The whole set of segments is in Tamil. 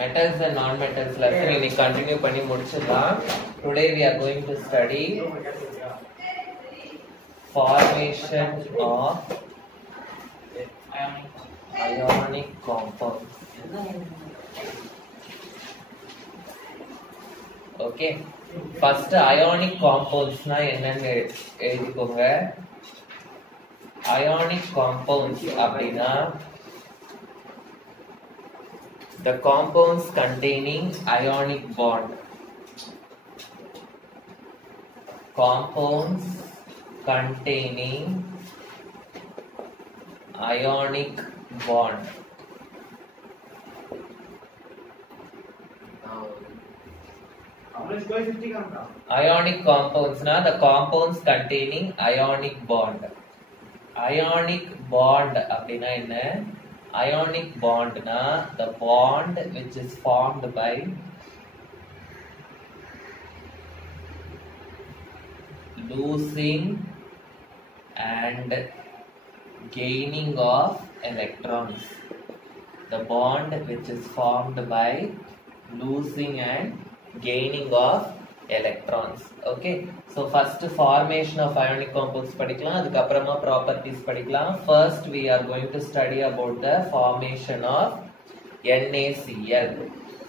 metals and non-metals lesson we continue பண்ணி முடிச்சிடலாம். Today we are going to study formation of ionic compounds. Okay, first ionic compounds na என்னன்னு எழுதிக்கோங்க. Ionic compounds அப்படினா the compounds containing ionic bond. Compounds containing ionic bond. Ionic compounds na the compounds containing ionic bond. Ionic bond அப்படினா என்ன? Ionic bond na the bond which is formed by losing and gaining of electrons. The bond which is formed by losing and gaining of electrons. Okay, so first formation of ionic compounds padikalam, adukapparama properties padikalam. First we are going to study about the formation of NaCl.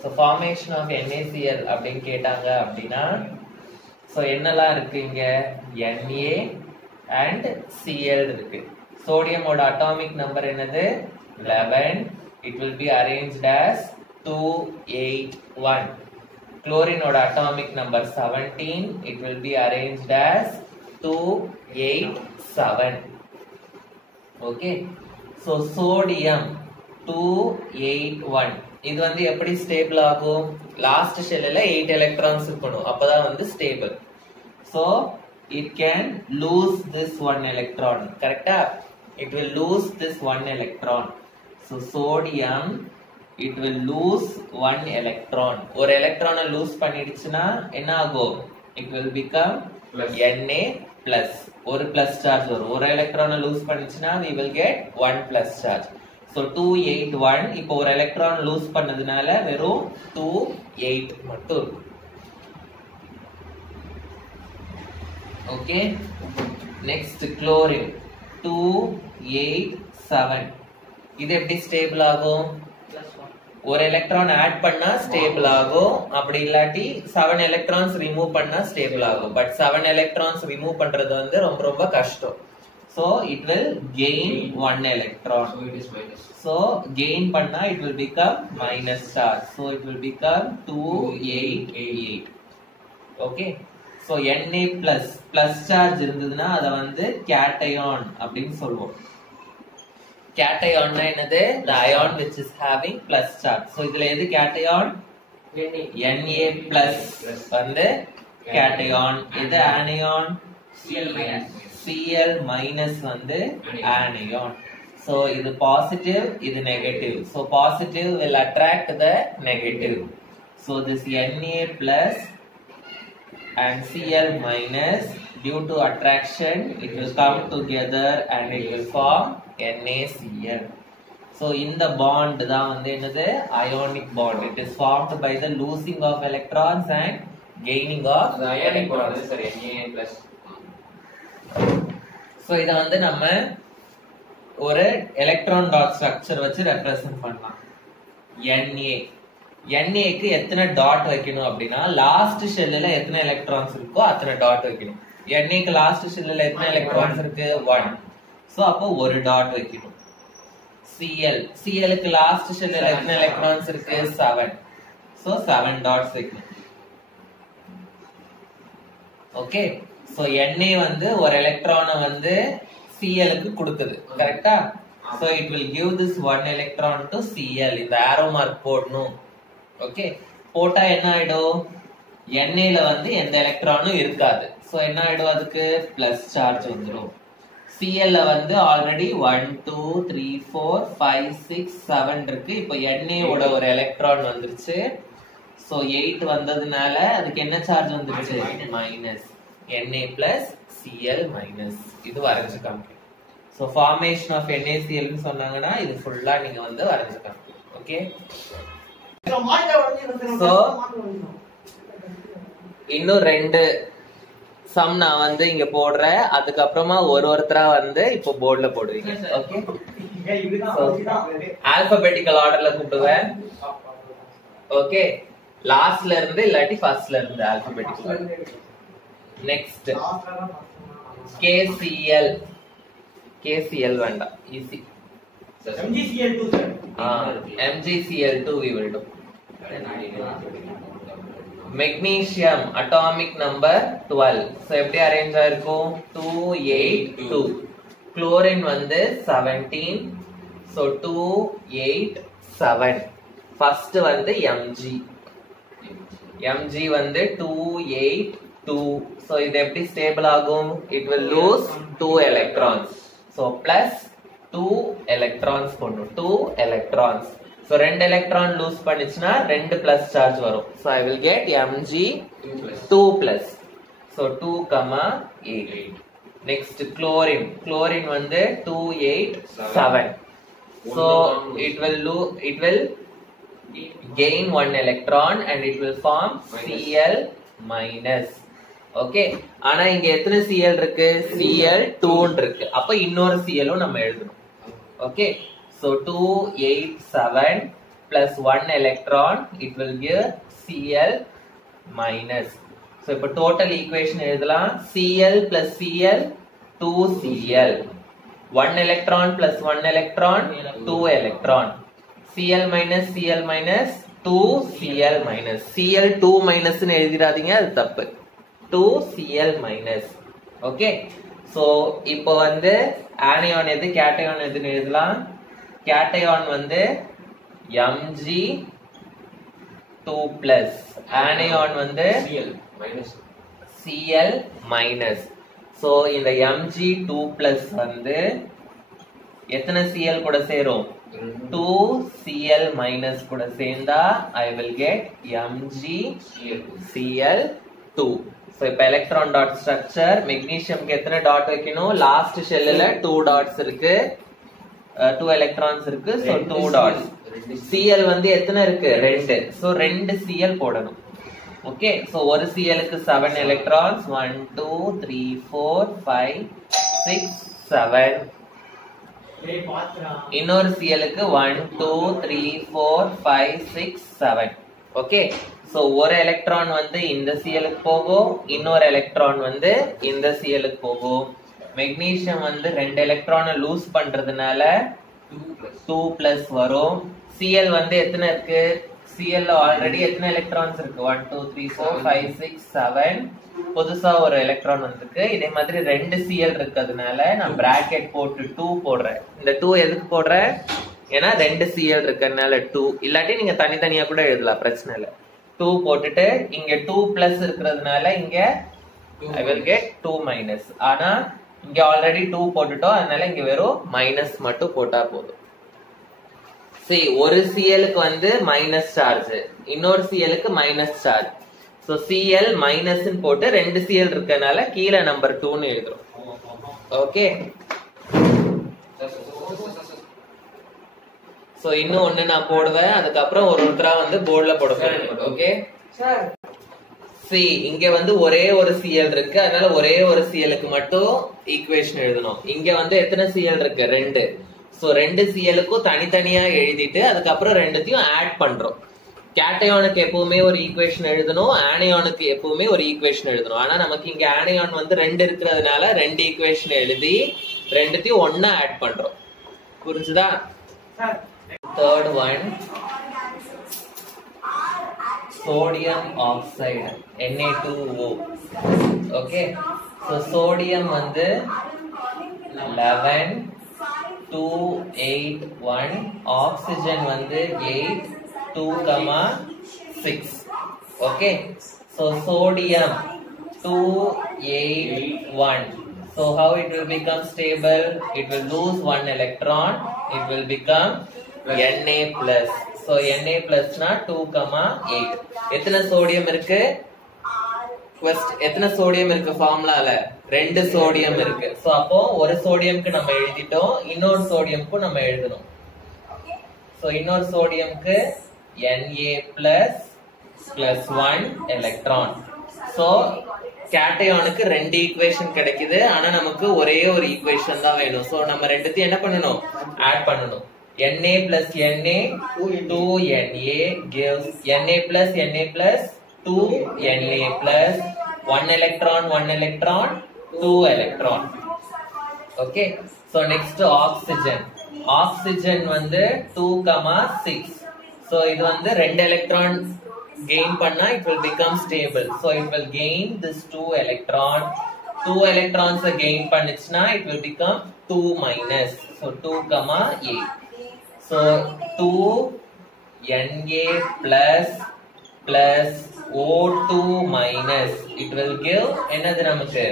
So formation of NaCl appdin ketanga appadina, so என்னெல்லாம் இருக்கு இங்க? Na and Cl இருக்கு. Sodium ஓட atomic number என்னது? 11. It will be arranged as 281. Chlorine oda atomic number 17. It will be arranged as 287. Okay, so sodium 281. இது வந்து எப்படி ஸ்டேபிள் ஆகும்? லாஸ்ட் ஷெல்ல 8 எலக்ட்ரான்ஸ் இருக்கணும், அப்பதான் வந்து stable. So it can lose this one electron. கரெக்ட்டா? It will lose this one electron. So sodium it will lose one electron. ஒரு எலக்ட்ரானை லூஸ் பண்ணிடுச்சுனா என்ன ஆகும்? It will become Na plus. ஒரு plus charge வரும். ஒரு எலக்ட்ரானை loose பண்ணிச்சுனா we will get one plus charge. So 281. இப்போ ஒரு எலக்ட்ரான் லூஸ் பண்ணதுனால வெறும் 28 மட்டும் இருக்கும். Okay, next chlorine 287. இது எப்படி ஸ்டேபிள் ஆகும்? ஒரு எலக்ட்ரான் ஆட் பண்ணா ஸ்டேபிள் ஆகும், அப்படி இல்லாட்டி 7 எலக்ட்ரான்ஸ் ரிமூவ் பண்ணா ஸ்டேபிள் ஆகும். பட் 7 எலக்ட்ரான்ஸ் ரிமூவ் பண்றது வந்து ரொம்ப ரொம்ப கஷ்டம். So it will gain one electron. So it is minus. So gain panna it will become minus charge. So it will become 288. Okay. So Na plus plus charge இருந்ததுனா அத வந்து cation அப்படினு சொல்வோம். Cation na என்னது? The ion which is having plus charge. So இதுல எது cation? Na plus வந்து cation. இது anion? Cl minus வந்து anion. So இது positive, இது negative. So positive will attract the negative. So this Na plus and Cl minus, due to attraction it will come together and it will form NaCl. So in the bond தான் வந்து என்னது? Ionic bond. It is formed by the losing of electrons and gaining of electrons. Na plus. So இத வந்து நம்ம ஒரு எலக்ட்ரான் டாட் ஸ்ட்ரக்சர் வச்சு ரெப்ரசன்ட் பண்ணலாம். Na க்கு எத்தனை டாட் வைக்கணும் அப்படினா லாஸ்ட் ஷெல்லுல எத்தனை எலக்ட்ரான்ஸ் இருக்கோ அத்தனை டாட் வைக்கணும். Na க்கு லாஸ்ட் ஷெல்லுல எத்தனை எலக்ட்ரான்ஸ் இருக்கு? 1. சோ அப்போ ஒரு டாட் வைக்கணும். Cl க்கு லாஸ்ட் ஷெல்லுல எத்தனை எலக்ட்ரான்ஸ் இருக்கு? 7. சோ 7 டாட்ஸ் வைக்கணும். ஓகே, சோ Na வந்து ஒரு எலக்ட்ரானை வந்து Cl க்கு கொடுக்குது. கரெக்ட்டா? So it will give this one electron to Cl. இந்த arrow mark போடணும். ஓகே, போட்டா என்ன ஆயிடும்? Na ல வந்து எந்த எலக்ட்ரானும் இருக்காது. சோ என்ன ஆயிடும்? அதுக்கு பிளஸ் சார்ஜ் வந்துரும். Cl ல வந்து ஆல்ரெடி 1 2 3 4 5 6 7 இருக்கு. இப்போ Na ஓட ஒரு எலக்ட்ரான் வந்துருச்சு. சோ 8 வந்ததுனால அதுக்கு என்ன சார்ஜ் வந்துருச்சு? Minus. Na plus Cl minus. இது வரைஞ்சு காமிக்கும். So formation of NaCl னு சொன்னாங்கன்னா இது ஃபுல்லா நீங்க வந்து வரைஞ்சு காமிக்கணும். ஓகே. சோ இன்னும் ரெண்டு சம் நான் வந்து இங்க போடுறேன், அதுக்கப்புறமா ஒருத்தரா வந்து இப்போ போர்ட்ல போடுவீங்க. ஓகே, ஆல்பபெட்டிக்கல் ஆர்டர்ல கூப்பிடுவேன். ஓகே, லாஸ்ட்ல இருந்து இல்லாட்டி ஃபர்ஸ்ட்ல இருந்து alphabetical order. Next KCL. KCL வேண்டாம், easy. MgCl2 sir. MgCl2 we will do. Magnesium atomic number 12. So எப்படி அரேஞ்ச் ஆயிருக்கும்? 2 8 2. Chlorine வந்து 17. So 2 8 7. First வந்து Mg. Mg வந்து 2 8 2. So இது எப்படி ஸ்டேபிள் ஆகும்? It will lose 2 electrons. So plus 2 electrons கொண்டு 2 electrons. So 2 electron lose பண்ணிச்சுனா 2 plus charge வரும். So I will get Mg 2 plus. So 2, 8. Next chlorine. Chlorine வந்து 2 8 7. So it will gain 1 electron and it will form Cl minus. Okay, ஆனா இங்க எத்தனை Cl இருக்கு? Cl2 இருக்கு. அப்ப இன்னொரு Cl-உம் நம்ம எழுதணும். Okay, so 2 8 7 plus 1 electron, it will give Cl minus. So இப்ப total equation எழுதலாம். Cl plus Cl 2Cl. 1 electron plus 1 electron 2 electron. Cl minus 2Cl minus. Cl2 minus னு எழுதிராதீங்க, அது தப்பு. 2Cl minus. ஓகே, சோ இப்போ வந்து anion எது cation எதுன்னு எழுதலாம். cation வந்து Mg2 plus, anion வந்து Cl minus. சோ இந்த Mg2 plus வந்து எத்தனை Cl கூட சேரும்? 2Cl minus கூட சேர்ந்தா I will get MgCl2. So இப்ப electron dot structure, magnesium க்கு எத்தனை டாட் வைக்கணும்? லாஸ்ட் ஷெல்லுல 2 டாட்ஸ் இருக்கு, 2 electrons இருக்கு. So 2 dots. Cl வந்து எத்தனை இருக்கு? 2. So 2 Cl போடணும். ஓகே, so ஒரு Cl க்கு 7 electrons. 1 2 3 4 5 6 7. இன்னொரு Cl க்கு 1 2 3 4 5 6 7. ஓகே, சோ ஒரு எலக்ட்ரான் வந்து இந்த Cl க்கு போகும், இன்னொரு எலக்ட்ரான் வந்து இந்த Cl க்கு போகும். மெக்னீசியம் வந்து 2 எலக்ட்ரானை லூஸ் பண்றதுனால 2 plus வரும். Cl வந்து எத்தனை இருக்கு? Cl ஆல்ரெடி எத்தனை எலக்ட்ரான்ஸ் இருக்கு? 1 2 3 4 5 6 7. புதுசா ஒரு எலக்ட்ரான் வந்திருக்கு. இதே மாதிரி 2 Cl இருக்கிறதுனால நான் பிராக்கெட் போட்டு 2 போடுறேன். இந்த 2 எதுக்கு போடுறேன்? ஏன்னா 2 Cl இருக்கிறதுனால 2. இல்லாட்டி நீங்க தனித்தனியா கூட எழுதலாம், பிரச்சனை இல்லை. 2 போட்டுட்டு இங்க 2 plus இருக்கிறதுனால இங்க I will get 2 minus. ஆனா இங்க ஆல்ரெடி 2 போட்டுட்டோம், அதனால இங்க வெறும் மைனஸ் மட்டும் போட்டா போதும். சரி, ஒரு Cl க்கு வந்து மைனஸ் சார்ஜ், இன்னொரு Cl க்கு minus charge. So Cl minus போட்டு 2 Cl இருக்கனால கீழே நம்பர் 2 னு எழுதுறோம். ஓகே, சோ இன்னும் ஒண்ணு நான் போடுவேன், அதுக்கப்புறம் ஒருத்தரா வந்து போர்ட்ல போட போறேன். ஓகே சார், சி இங்க வந்து ஒரே ஒரு Cl இருக்கு, அதனால ஒரே ஒரு Cl க்கு மட்டும் ஈக்குவேஷன் எழுதணும். இங்க வந்து எத்தனை Cl இருக்கு? 2. சோ 2 Cl க்கும் தனித்தனியா எழுதிட்டு அதுக்கப்புறம் ரெண்டுத்தையும் ஆட் பண்றோம். கேட்டயானுக்கு எப்பவுமே ஒரு ஈக்குவேஷன் எழுதணும், ஆனியானுக்கு எப்பவுமே ஒரு ஈக்குவேஷன் எழுதணும். ஆனா நமக்கு இங்க ஆனியான் வந்து 2 இருக்கிறதுனால 2 ஈக்குவேஷன் எழுதி ரெண்டுத்தையும் ஒண்ணா ஆட் பண்றோம். புரிஞ்சுதா? Third one, sodium oxide, Na2O. Okay, so sodium வந்து 11 2 8 1, oxygen வந்து 8 2, 6. Okay, so sodium 2 8 1. So how it will become stable? It will lose 1 electron. It will become Na plus. So Na plus na 2, 8. எத்தனை சோடியம் இருக்கு? எத்தனை சோடியம் இருக்கு ஃபார்முலால? 2 சோடியம் இருக்கு. சோ அப்போ ஒரு சோடியம்க்கு நம்ம எழுதிட்டோம், இன்னொரு சோடியம்க்கு நம்ம எழுதணும். சோ இன்னொரு சோடியம்க்கு Na plus plus 1 electron. So கேட்டயானுக்கு ரெண்டு ஈக்குவேஷன் கிடைக்குது. ஆனா நமக்கு ஒரே ஒரு ஈக்குவேஷன் தான் வேணும். சோ நம்ம ரெண்டுத்தையும் என்ன பண்ணணும்? ஆட் பண்ணணும். Na plus Na 2Na gives Na plus 2Na plus 1 electron 1 electron 2 electron. Okay. So next oxygen. Oxygen வந்து 2,6. So இது வந்து 2 electron gain பண்ணா it will become stable. So it will gain this 2 electron. 2 electrons gain பண்ணுச்சுனா it will become 2 minus. So 2,8. So 2 Na plus O2 minus. It will give என்னது நமக்கு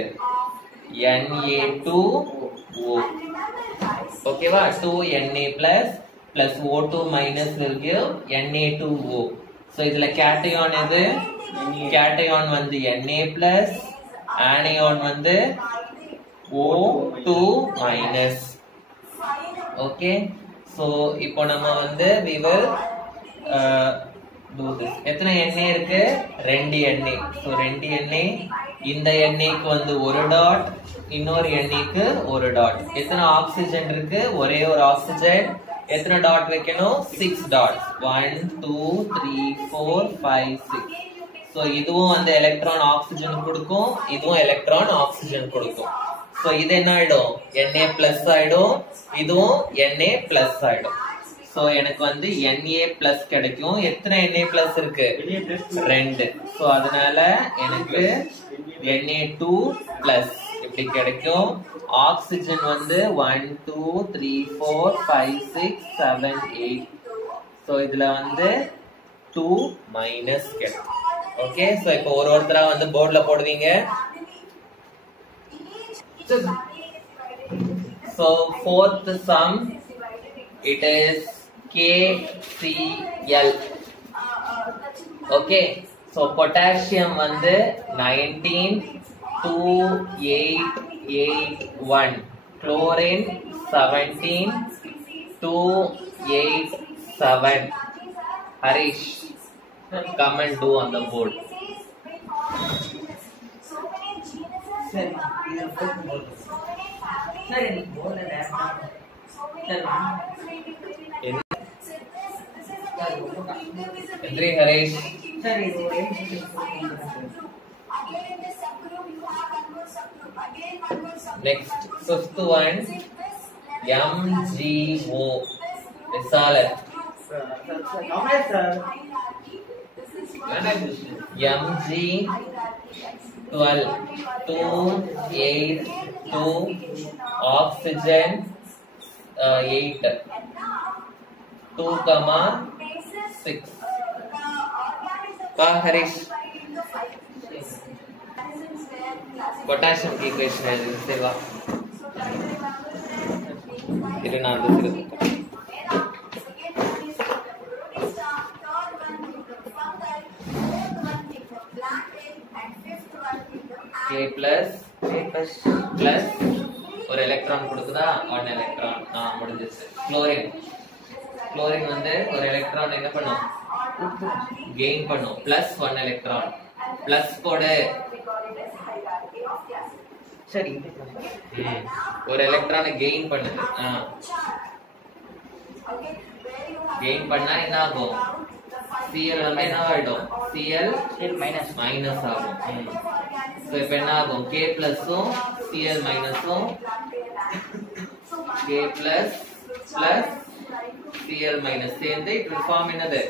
Na2O. Okay va? 2 Na plus O2 minus will give Na2O. So இதுல cation எது? Cation வந்து Na plus, anion வந்து O2 minus. Okay. So இப்போ நம்ம வந்து we will do this. எத்தனை Na இருக்கு? 2 Na. So 2 Na. இந்த Na க்கு வந்து ஒரு டாட், இன்னொரு Na க்கு ஒரு டாட். எத்தனை ஆக்சிஜன் இருக்கு? ஒரே ஒரு ஆக்சிஜன். எத்தனை டாட் வைக்கணும்? 6 டாட்ஸ். 1 2 3 4 5 6. சோ இதுவும் வந்து எலக்ட்ரான் ஆக்சிஜன் கொடுக்கும், இதுவும் எலக்ட்ரான் ஆக்சிஜன் கொடுக்கும். சோ இது என்ன ஆயிடும்? Na பிளஸ் ஆயிடும், இதுவும் Na பிளஸ் ஆயிடும். சோ எனக்கு வந்து Na பிளஸ் கிடைக்கும். எத்தனை Na பிளஸ் இருக்கு? 2. சோ அதனால எனக்கு Na2 பிளஸ் இப்படி கிடைக்கும். ஆக்சிஜன் வந்து 1 2 3 4 5 6 7 8. சோ இதுல வந்து 2 மைனஸ் கிடைக்கும். ஓகே. சோ இப்போ ஒருத்தரா வந்து போர்டுல போடுவீங்க. So fourth sum, it is KCl. Okay. So potassium வந்து 19,281, chlorine 17,287. Harish, come and do on the board. Entry Harish. Next, fifth one, MgO. Risalat. Mg12 282, oxygen 8, 2,6. Harish. Potassium equation है सेवा इधर ना दूसरे K plus और इलेक्ट्रॉन கொடுக்குதா 1 எலக்ட்ரான் முடிஞ்சிச்சு. குளோரின் வந்து ஒரு எலக்ட்ரான் என்ன பண்ணும்? கெயின் பண்ணும். Plus 1 electron. பிளஸ் போடு. சரி. ஒரு எலக்ட்ரானை கெயின் பண்ணுது. கெயின் பண்ணா என்ன ஆகும்? Cl வந்து என்ன ஆயிடும்? Cl மைனஸ் ஆகும். சோ இப்போ என்ன ஆகும்? K பிளஸும் Cl மைனஸும் K பிளஸ் Cl மைனஸ் சேர்ந்து it will form என்னது?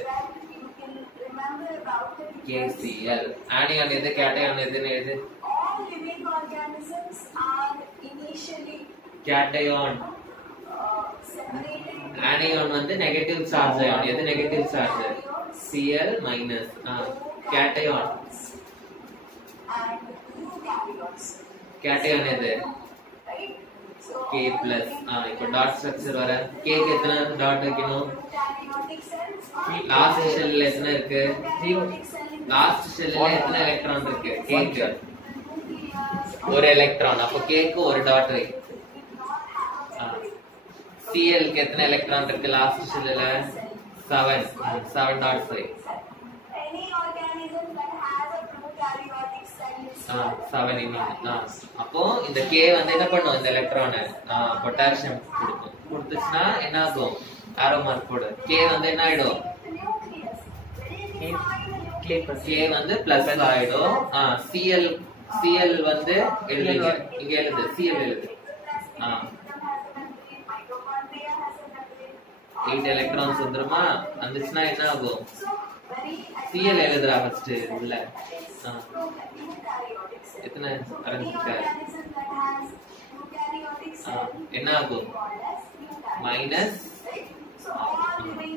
KCl. anion எது? cation எதுன்னு எது? cation. anion வந்து நெகட்டிவ் சார்ஜ் அயான். எது negative charge? Cl minus. cation. cation எது? K plus. இப்போ டாட் ஸ்ட்ரக்சர் வர K க்கு எத்தனை டாட் வைக்கணும்? லாஸ்ட் ஷெல்ல எத்தனை இருக்கு? 0. லாஸ்ட் ஷெல்ல எத்தனை எலக்ட்ரான் இருக்கு? K க்கு ஒரு எலக்ட்ரான். அப்ப K க்கு ஒரு டாட் வை. Cl க்கு எத்தனை எலக்ட்ரான் இருக்கு last ஷெல்ல? 7.5. Any organism that has a prokaryotic cell is 7 இன்னொன்னு. அப்போ இந்த K வந்து என்ன பண்ணும் இந்த எலக்ட்ரானை பொட்டாசியம் கொடுக்கும். கொடுத்துச்சுன்னா என்ன ஆகும்? ஆரோ மார்க் போடு. K வந்து என்ன ஆயிடும்? K வந்து பிளஸ் ஆயிடும். Cl வந்து எழுதுங்க. இங்க எழுது. Cl எழுது. 8 எலக்ட்ரான்ஸ் வந்துருமா? வந்துச்சுன்னா என்ன ஆகும்? Cl எழுதுறா ஃபர்ஸ்ட் உள்ள. எத்தனை ஆரம்பிச்சிருக்க? என்ன ஆகும்? மைனஸ்.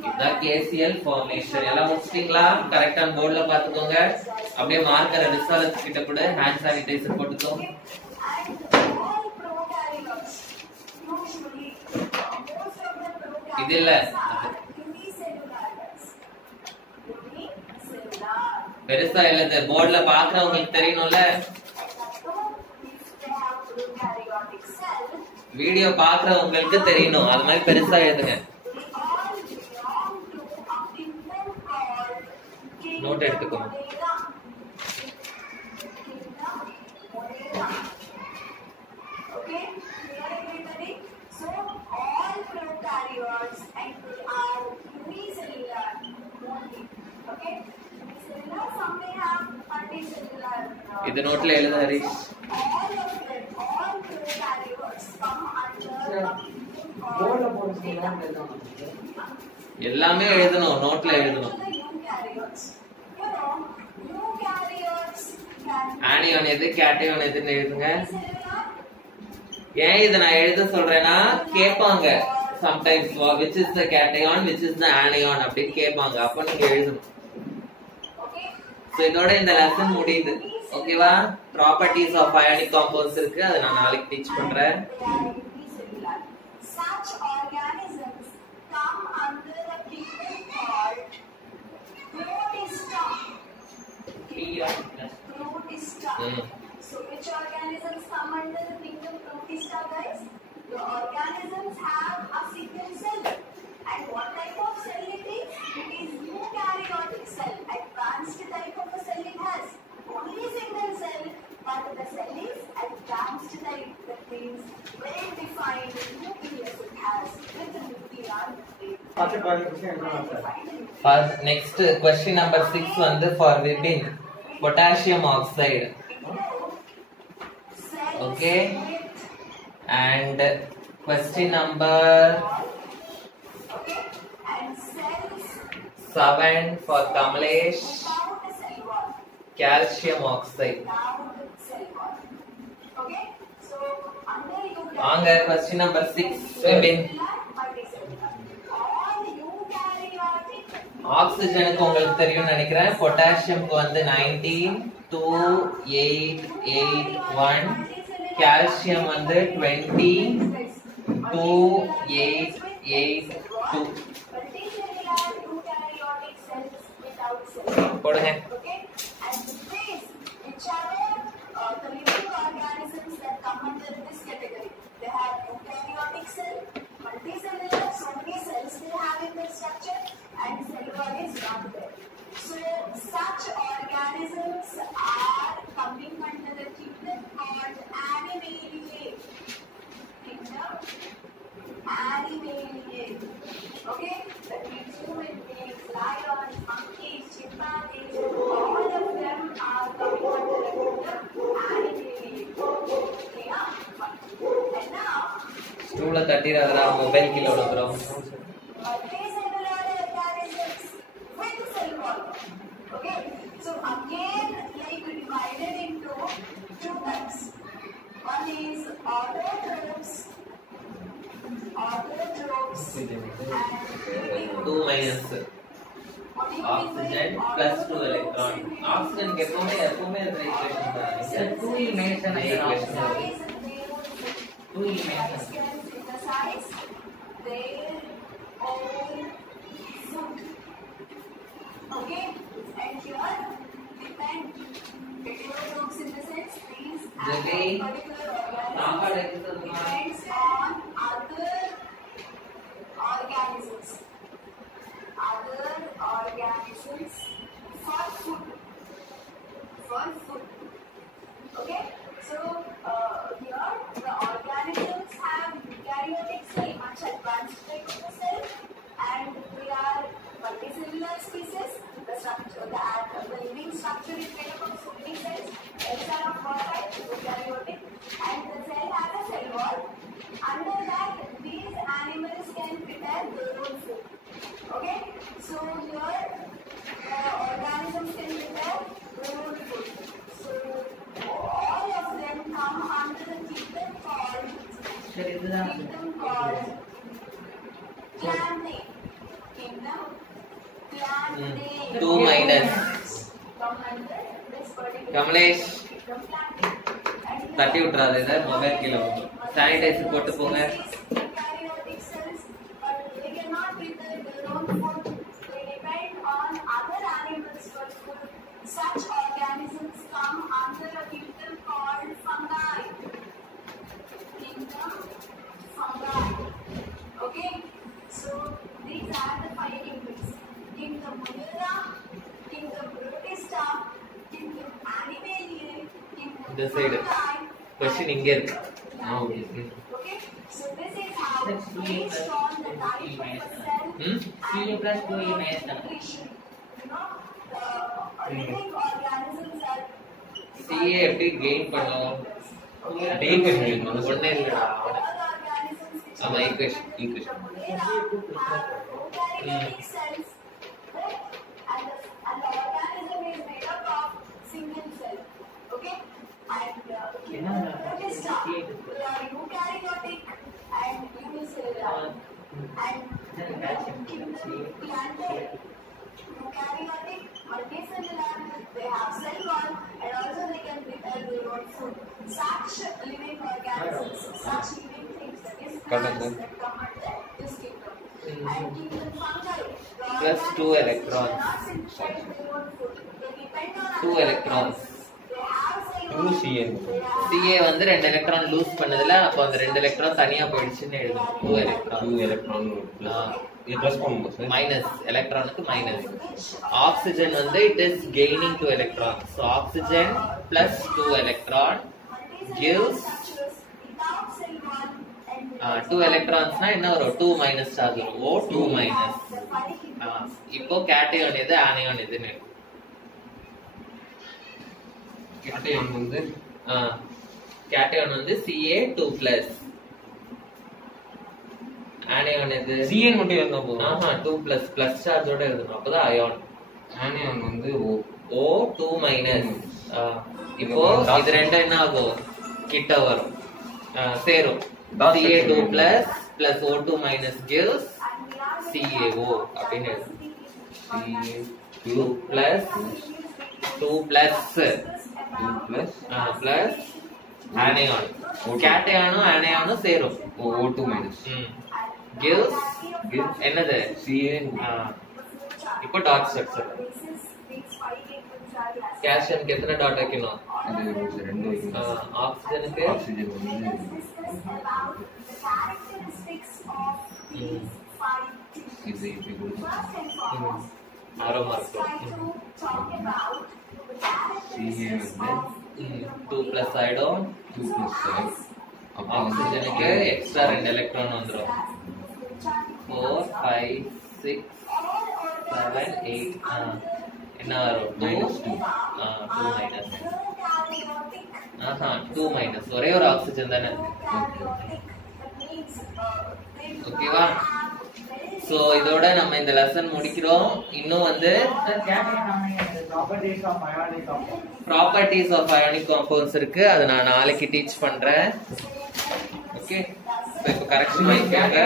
இதான் KCl ஃபார்மேஷன். எல்லாம் முடிச்சிட்டீங்களா? கரெக்டா போர்டுல பாத்துக்கோங்க. அப்படியே மார்க்கர் ரிசால்ட் கிட்ட கூட ஹேண்ட் சானிடைசர் போட்டுக்கோ. இது இல்ல பெருசா எழுது. போர்டுல பாக்குறவங்களுக்கு தெரியணும்ல. வீடியோ பாக்குறவங்களுக்கு தெரியணும். அது மாதிரி பெருசா எழுதுங்க. நோட் எடுத்துக்கோங்க. இது நோட்ல எழுது ஹரிஷ். எல்லாமே எழுதணும். நோட்ல எழுதணும். ஆனியான் எது கேட்டயான் எதுன்னு எழுதுங்க. ஏன் இதை நான் எழுத சொல்றேன்னா கேட்பாங்க sometimes which is the cation which is the anion அப்படின்னு கேட்பாங்க. அப்ப நீங்க எழுதணும். சோ இதோட இந்த லெசன் முடியுது. ஓகேவா? ப்ராப்பர்ட்டிஸ் ஆஃப் அயானிக் காம்பவுண்ட்ஸ் இருக்கு. அதை நான் நாளைக்கு டீச் பண்றேன். Such organisms come under the kingdom called Protista. So which organisms come under the kingdom Protista, guys? The organisms have a single cell. And what type of cell it is? It is eukaryotic cell. Advanced type of a cell it has. Only single cell, but the cell is advanced type. That means well defined nucleus it has with the nuclear. Next question number 6 வந்து for Vipin. Potassium oxide. Okay. And question number 7 for Kamlesh. Calcium oxide. வாங்க question number 6 Vipin. ஆக்சிஜனுக்கு உங்களுக்கு தெரியும் நினைக்கிறேன். பொட்டாசியம்க்கு வந்து 19,2,8,8,1. கால்சியம் வந்து 20,2,8,8,2. போடுங்க. Multicellular, so many cells they have in their structure, and cellular is not there. So such organisms are coming under the kingdom called Animaliae. Kingdom Animaliae. Okay, that means human beings, lions, monkeys, chimpanzees, all of them are coming under the kingdom Animaliae. Yeah. And now ஸ்டூல தட்டிராதடா, மொபைல் கீழ விழுந்துரும். multicellular organisms with cell wall. Okay, so again like divided into two types. One is autotrophs and 2 minus oxygen plus 2 electron. Oxygen के எப்பவுமே equation தான். 2 emission synthesize their own food. Okay, and here depend heterotrophs in the sense these particular organisms depends on other organisms. Other structure is made up of so many cells. Cells are of what type? Eukaryotic. And the cell has a cell wall. Under that, these animals can prepare their own food. Okay? So here, organisms can prepare their own food. So all of them come under the kingdom called plantae. Kingdom plantae. 2 minus. Come under this particular Kamlesh, kingdom plantae. தட்டி விட்டுறாது இதை மொபைல் கீழே வந்து சானிடைசர் போட்டு போங்க. Eukaryotic cells, but they cannot prepare their own food. They depend on other animals for food. Such organisms come under a kingdom called fungi. Kingdom fungi. Okay, so these are the 5 kingdoms. Kingdom Monera, Kingdom Protista, Kingdom Animaliae, Kingdom This side. Fungi. Question இங்க இருக்கு. Okay, so this is how based on the type of a cell CA plus 2E minus nutrition. You know, living organisms are CA எப்படி கெயின் பண்ணுவோம்? ஒண்ணே இல்லடா. ஆமா equation. Eukaryotic cells, right? And the organism is made up of single cell. Okay, and protista, they are eukaryotic and unicellular. And plantae, eukaryotic, multicellular, they have cell wall and also they can prepare their own food. Such living organisms, such living things, that is plants that come under this kingdom. And kingdom fungi, the Plus 2 organisms electrons. cannot prepare their own food. They depend on 2 other electrons. organisms. They have cell wall. 2 CA. CA வந்து 2 எலக்ட்ரான் லூஸ் பண்ணதுல அப்ப அந்த 2 எலக்ட்ரான் தனியா போயிடுச்சுன்னு எழுதணும். 2 எலக்ட்ரான். 2 electron இது ப்ளஸ் பண்ணுங்க சார். மைனஸ் எலக்ட்ரானுக்கு மைனஸ். ஆக்சிஜன் வந்து it is gaining 2 electron. So oxygen plus 2 electron gives 2 electronsனா என்ன வரும்? 2 minus சார்ஜ் வரும். O 2 minus. இப்போ கேட்டையான் எது ஆனியான் எதுன்னு கேட்டையான் வந்து கேட்டையான் வந்து Ca 2 plus. ஆனியான் எது? CN மட்டும் இருந்தா போதும். ஆஹா 2 plus plus சார்ஜோட எழுதணும். அப்பதான் அயான். ஆனியான் வந்து O 2 minus. இப்போ இது ரெண்டும் என்ன ஆகும்? கிட்ட வரும். சேரும். Ca 2 plus plus O2 minus gives CaO அப்படின்னு எழுதணும். CA 2 plus 2 plus plus plus anion. கேட்டையானும் ஆனியானும் சேரும். O2 minus gives என்னது? CA. இப்போ டாட் ஸ்ட்ரக்சர். கால்சியம்க்கு எத்தனை டாட் வைக்கணும்? அது 2 வைக்கணும். ஆக்சிஜனுக்கு ஆக்சிஜன் வந்து About the characteristics of these 5 tissues. இது இப்படி கொடுக்கும். First and foremost, aroma let's try இருக்கும். to talk about the characteristics of 2 plus ஆயிடும். 2 plus side. அப்போ வந்து ஆக்சிஜனுக்கு எக்ஸ்ட்ரா 2 எலக்ட்ரான் வந்துரும். 4 5 6 7 8 என்ன வரும்? 2 minus. ஆஹா 2 minus. ஒரே ஒரு ஆக்சிஜன் தானே. ஓகேவா? சோ இதோட நம்ம இந்த லெசன் முடிக்கிறோம். இன்னும் வந்து ப்ராப்பர்ட்டிஸ் ஆஃப் அயானிக் காம்பவுண்ட்ஸ் இருக்கு. அதை நான் நாளைக்கு டீச் பண்றேன். ஓகே, இப்போ கரெக்ஷன் பண்ணிக்கோங்க.